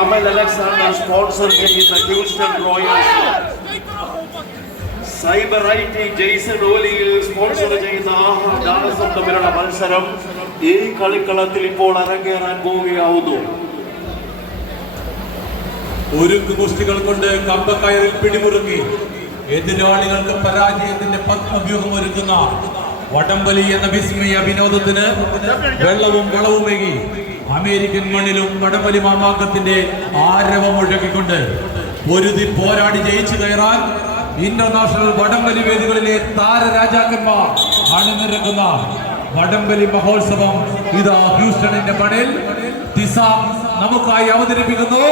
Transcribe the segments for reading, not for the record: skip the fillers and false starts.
Amel Alexander sponsor ചെയ്യുന്ന Houston Royals, cyber IT Jaison ഓലിയിൽ sponsor ചെയ്യുന്ന ഡാലസും തമ്മിലുള്ള മത്സരം ഈ കളിക്കളത്തിൽ ഇപ്പോൾ അരങ്ങേറാൻ പോവുകയാവുന്നു. ഒരുക്കു കുസ്തികൾ കൊണ്ട് കമ്പക്കയറിൽ പിടിമുറുക്കി എതിരാളികൾക്ക് പരാജയത്തിന്റെ പത്മവ്യൂഹം ഒരുക്കുന്ന വടംവലി എന്ന വിസ്മയ വിനോദത്തിന് വെള്ളവും വളവുമേകി അമേരിക്കൻ മണ്ണിലും വടംവലി മാമാങ്കത്തിന്റെ ആരവം മുഴക്കിക്കൊണ്ട് പൊരുതി പോരാടി ജയിച്ചു കയറാൻ ഇന്റർനാഷണൽ വടംവലി വേദികളിലെ താരരാജാക്കന്മാർ അണിനിരക്കുന്ന വടംവലി മഹോത്സവം ഇതാ ഹ്യൂസ്റ്റണിന്റെ മണ്ണിൽ തിസാം നമുക്കായി അവതരിപ്പിക്കുന്നു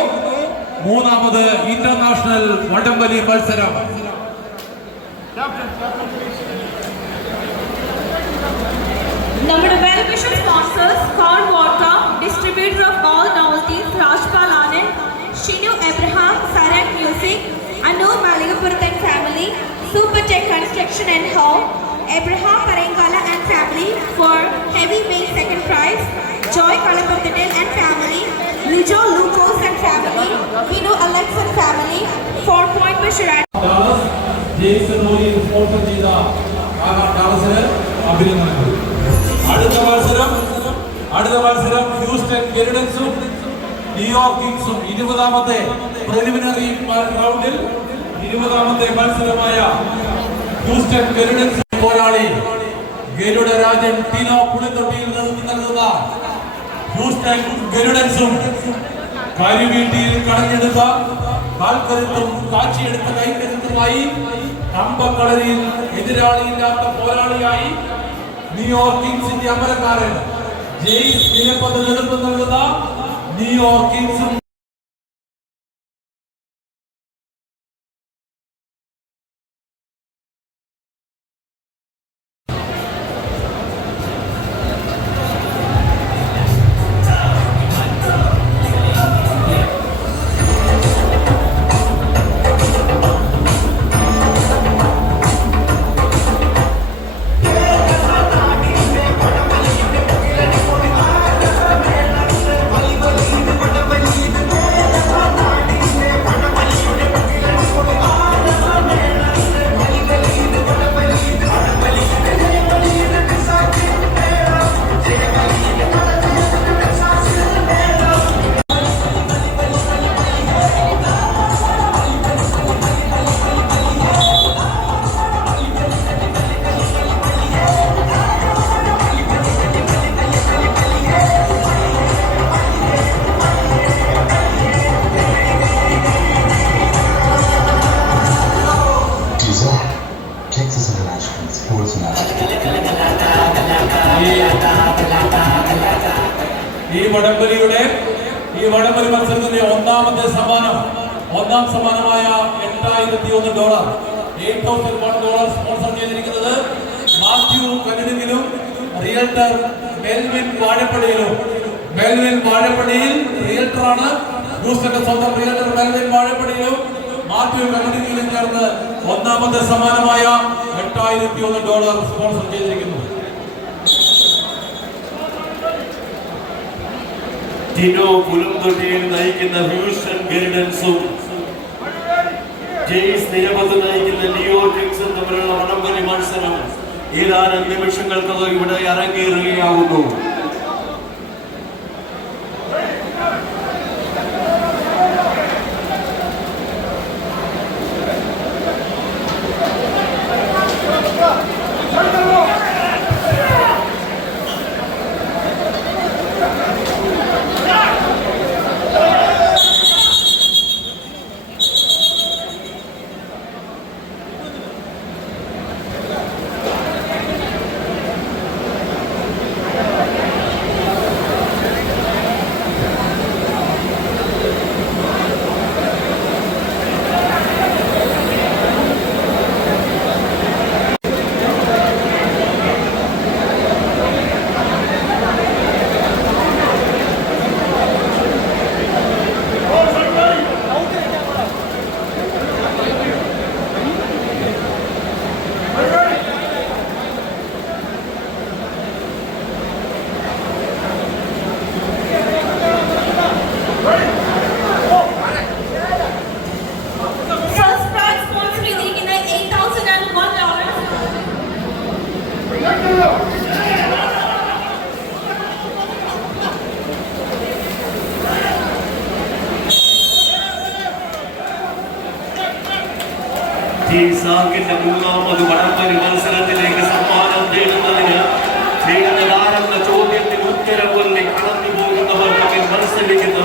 മൂന്നാമത് ഇന്റർനാഷണൽ വടംവലി മത്സരം. നമ്മുടെ well-wisher sponsors call water, distributor of all novelties, Rajpal Anand, Shinu Abraham, Saran Music, Anu Maligapurath and family, Supertech Construction and Home, Abraham Parengala and family for heavy weight second prize, Joy Kalapathanil and family, Lijo Lucas and family, Vinu Alex and family, 4 point by Shiraz. Jaison ഓലിയിൽ sponsor ചെയ്ത ഡാലസിന് അഭിനന്ദനങ്ങൾ. അടുത്ത മത്സരം Houston ഗെരിഡൻസും New York കിങ്സും 20ാമത്തെ preliminary റൗണ്ടിൽ 20ാമത്തെ മത്സരമായ ഹ്യൂസ്റ്റൺ ഗെരിഡൻസ് പോരാളി ഗരുഡ രാജൻ ടീനോ പുളിത്തൊട്ടിയിൽ നൽകുന്ന ഹ്യൂസ്റ്റൺ ഗെരിഡൻസും കരിവീട്ടിയിൽ കടഞ്ഞെടുത്ത കാൽക്കരുത്തും കാച്ചിയെടുത്ത കൈക്കരുത്തുമായി കമ്പക്കളരിയിൽ എതിരാളിയില്ലാത്ത പോരാളിയായി ന്യൂയോർക്ക് കിങ്സിന്റെ അമരക്കാരൻ ജെയ്സ് നിലപ്പത്ത് നേതൃത്വം നൽകുന്ന ന്യൂയോർക്ക് കിങ്സും ഈ വടംവലി മത്സരത്തിന്റെ ഒന്നാം സമ്മാനമായ $8,001 $8,001 സ്പോൺസർ ചെയ്തിരിക്കുന്നത് മാത്യു കനിടിലും റിയൽട്ടർ മെൽവിൻ വാഴപ്പടിയിൽ റിയൽട്ടറാണ്. ഹ്യൂസ്റ്റന്റെ സ്വന്തം റിയൽട്ടർ മെൽവിൻ വാഴപ്പടിയിലും മാത്യു കനിടിലും ചേർന്ന് ഒന്നാമത്തെ സമ്മാനമായ $8,001 സ്പോൺസർ ചെയ്തിരിക്കുന്നു. ടിനോ പുലുംതൊട്ടിയിൽ നയിക്കുന്ന ഹ്യൂസ്റ്റൺ ഗെരിഡൻസും ജെയ്സ് നിലപത്ത് നയിക്കുന്ന ന്യൂയോർക്ക് കിങ്സും തമ്മിലുള്ള വടംവലി മത്സരം ഏതാനും നിമിഷങ്ങൾക്കകം ഇവിടെ അരങ്ങേറുകയാവുന്നു. ഈസാക്കിന്റെ മൂന്നാമത് വടംവലി മത്സരത്തിലേക്ക് സമ്മാനം തേടുന്നതിന് തേടുന്നതാരെന്ന ചോദ്യത്തിന് ഉത്തരം കൊല്ലി കടന്നു പോകുന്നവർ തമ്മിൽ മത്സരിക്കുന്ന